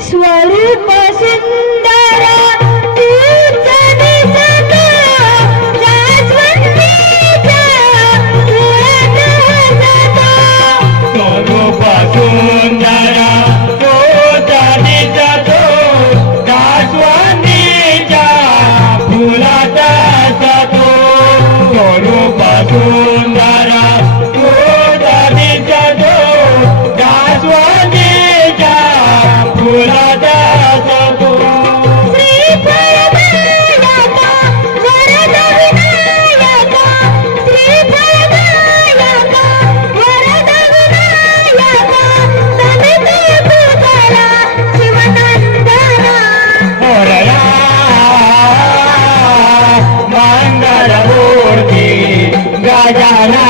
suara pasien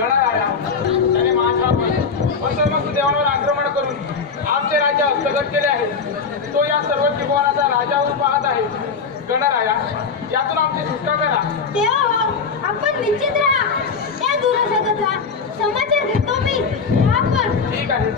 लढा त्याने वसमक देवांवर आक्रमण करून आमचे राजा हस्तगत केले आहे. तो या सर्व त्रिभुवनाचा राजा पाहत आहे. गणराया यातून आमची सुटका करा. आपण निश्चित राहा. त्या दुरासगाचा समाचार घेतो मी. ठीक आहे.